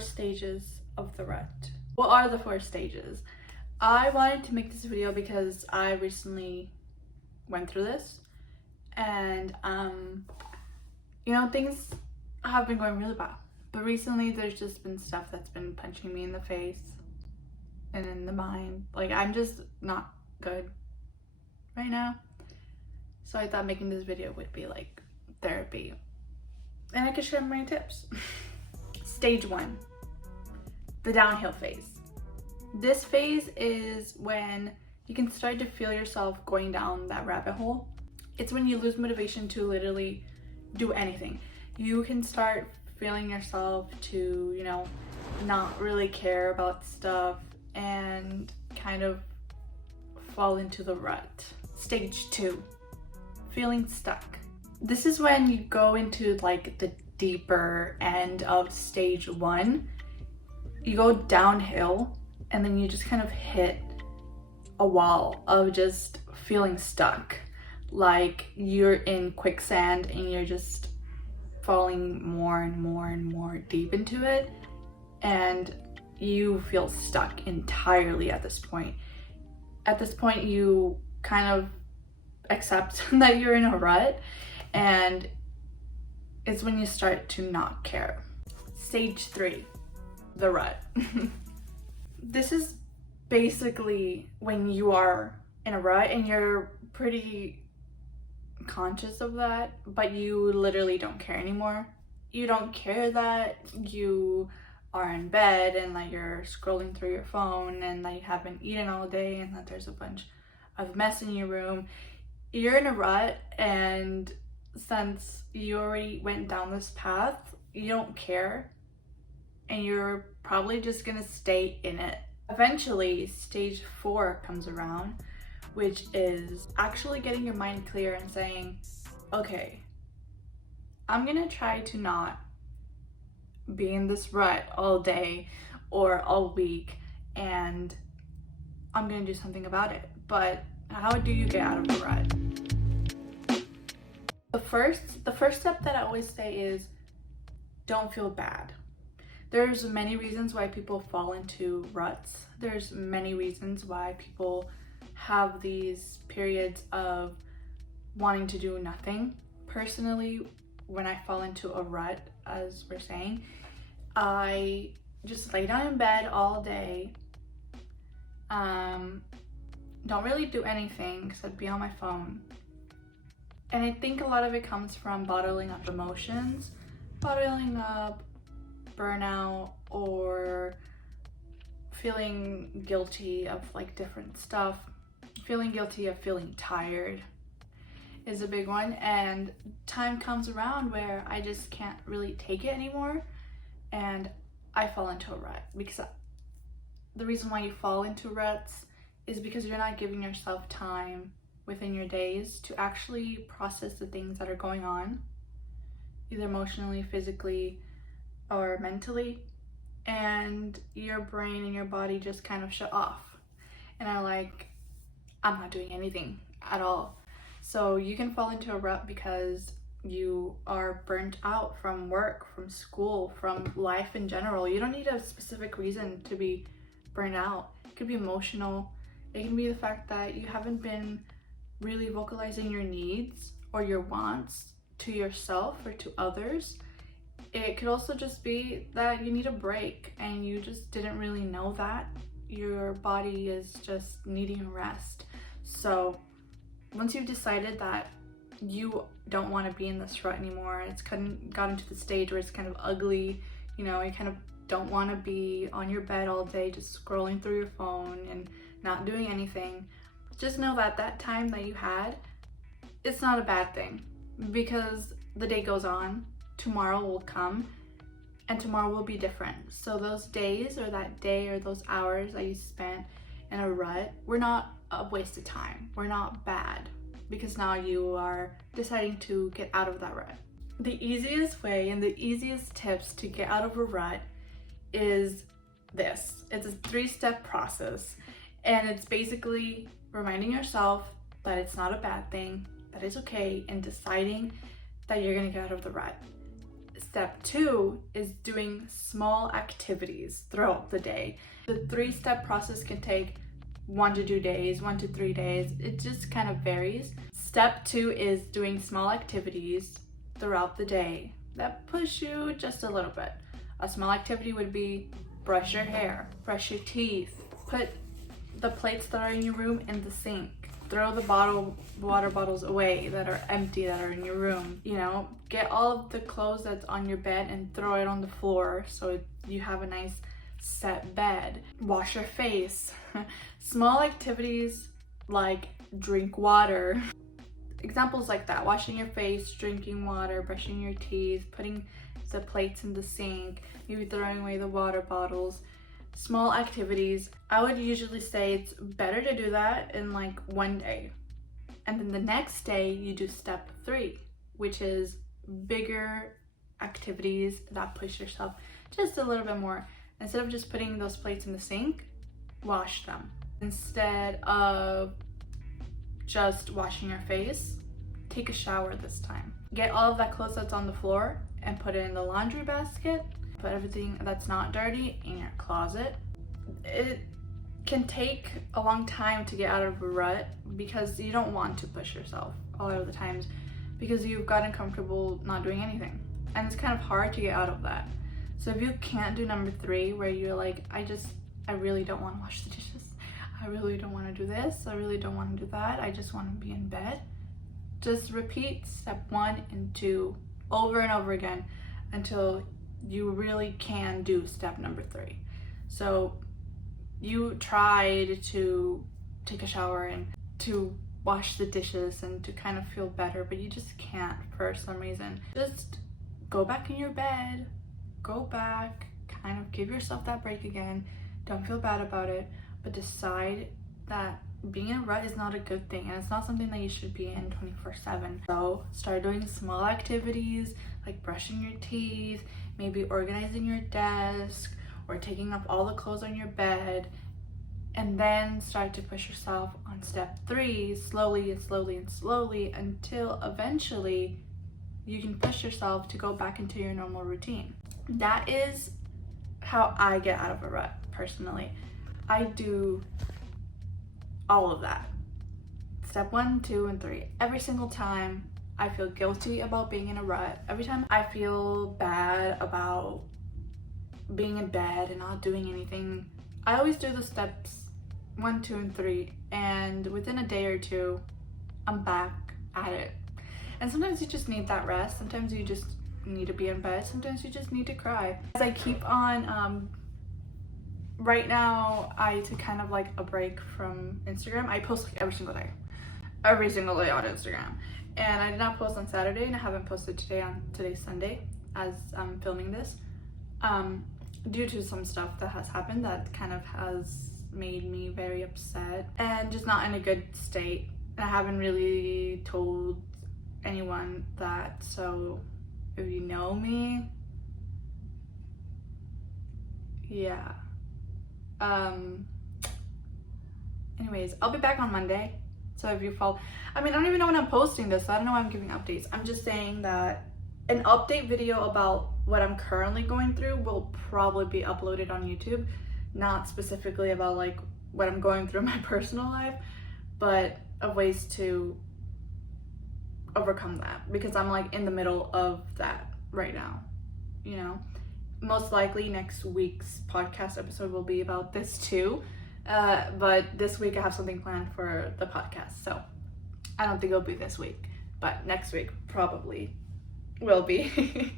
stages of the rut. What are the 4 stages? I wanted to make this video because I recently went through this, and you know, things have been going really bad, but recently there's just been stuff that's been punching me in the face and in the mind. Like, I'm just not good right now, so I thought making this video would be like therapy and I could share my tips. Stage 1, the downhill phase. This phase is when you can start to feel yourself going down that rabbit hole. It's when you lose motivation to literally do anything. You can start feeling yourself to, you know, not really care about stuff and kind of fall into the rut. Stage 2, feeling stuck. This is when you go into like the deeper end of stage 1. You go downhill and then you just kind of hit a wall of just feeling stuck. Like you're in quicksand and you're just falling more and more and more deep into it, and you feel stuck entirely at this point. At this point, you kind of accept that you're in a rut, and it's when you start to not care. Stage 3, the rut. This is basically when you are in a rut and you're pretty conscious of that, but you literally don't care anymore. You don't care that you are in bed and that you're scrolling through your phone and that you haven't eaten all day and that there's a bunch of mess in your room. You're in a rut, and since you already went down this path, you don't care and you're probably just gonna stay in it. Eventually, stage 4 comes around, which is actually getting your mind clear and saying, okay, I'm gonna try to not be in this rut all day or all week, and I'm gonna do something about it. But how do you get out of the rut? The first step that I always say is don't feel bad. There's many reasons why people fall into ruts. There's many reasons why people have these periods of wanting to do nothing. Personally, when I fall into a rut, as we're saying, I just lay down in bed all day, don't really do anything except be on my phone. And I think a lot of it comes from bottling up emotions, bottling up burnout, or feeling guilty of like different stuff. Feeling guilty of feeling tired is a big one, and time comes around where I just can't really take it anymore and I fall into a rut. Because the reason why you fall into ruts is because you're not giving yourself time within your days to actually process the things that are going on, either emotionally, physically, or mentally, and your brain and your body just kind of shut off and are like, I'm not doing anything at all. So you can fall into a rut because you are burnt out from work, from school, from life in general. You don't need a specific reason to be burnt out. It could be emotional. It can be the fact that you haven't been really vocalizing your needs or your wants to yourself or to others. It could also just be that you need a break and you just didn't really know that. Your body is just needing rest. So once you've decided that you don't want to be in this rut anymore, it's gotten to the stage where it's kind of ugly, you know, you kind of don't want to be on your bed all day just scrolling through your phone and not doing anything, just know that that time that you had, it's not a bad thing, because the day goes on, tomorrow will come, and tomorrow will be different. So those days or that day or those hours that you spent in a rut were not a waste of time. We're not bad, because now you are deciding to get out of that rut. The easiest way and the easiest tips to get out of a rut is this. It's a 3-step process, and it's basically reminding yourself that it's not a bad thing, that it's okay, and deciding that you're gonna get out of the rut. Step 2 is doing small activities throughout the day. The 3-step process can take 1 to 2 days, 1 to 3 days. It just kind of varies. Step 2 is doing small activities throughout the day that push you just a little bit. A small activity would be brush your hair, brush your teeth, put the plates that are in your room in the sink, throw the water bottles away that are empty that are in your room. You know, get all of the clothes that's on your bed and throw it on the floor so you have a nice set bed. Wash your face. Small activities like drink water. Examples like that: washing your face, drinking water, brushing your teeth, putting the plates in the sink, maybe throwing away the water bottles. Small activities. I would usually say it's better to do that in like one day. And then the next day you do step 3, which is bigger activities that push yourself just a little bit more. Instead of just putting those plates in the sink, wash them. Instead of just washing your face, take a shower this time. Get all of that clothes that's on the floor and put it in the laundry basket. Put everything that's not dirty in your closet. It can take a long time to get out of a rut because you don't want to push yourself a lot of the times because you've gotten comfortable not doing anything. And it's kind of hard to get out of that. So if you can't do number 3, where you're like, I really don't want to wash the dishes, I really don't want to do this, I really don't want to do that, I just want to be in bed, just repeat step 1 and 2 over and over again until you really can do step number 3. So you tried to take a shower and to wash the dishes and to kind of feel better, but you just can't for some reason. Just go back in your bed, go back, kind of give yourself that break again. Don't feel bad about it, but decide that being in a rut is not a good thing, and it's not something that you should be in 24/7. So start doing small activities like brushing your teeth, maybe organizing your desk, or taking off all the clothes on your bed, and then start to push yourself on step 3 slowly and slowly and slowly until eventually you can push yourself to go back into your normal routine. That is how I get out of a rut personally. I do all of that. Step 1, 2, and 3. Every single time I feel guilty about being in a rut, every time I feel bad about being in bed and not doing anything, I always do the steps 1, 2, and 3, and within a day or 2, I'm back at it. And sometimes you just need that rest. Sometimes you just need to be in bed. Sometimes you just need to cry. As I keep on, right now I took kind of like a break from Instagram. I post like every single day on Instagram. And I did not post on Saturday, and I haven't posted today on today's Sunday as I'm filming this, due to some stuff that has happened that kind of has made me very upset and just not in a good state. And I haven't really told anyone that, so if you know me, yeah. Anyways, I'll be back on Monday. So if you follow, I mean, I don't even know when I'm posting this, so I don't know why I'm giving updates. I'm just saying that an update video about what I'm currently going through will probably be uploaded on YouTube. Not specifically about like what I'm going through in my personal life, but of ways to overcome that, because I'm like in the middle of that right now, you know. Most likely next week's podcast episode will be about this too, but this week I have something planned for the podcast, so I don't think it'll be this week, but next week probably will be.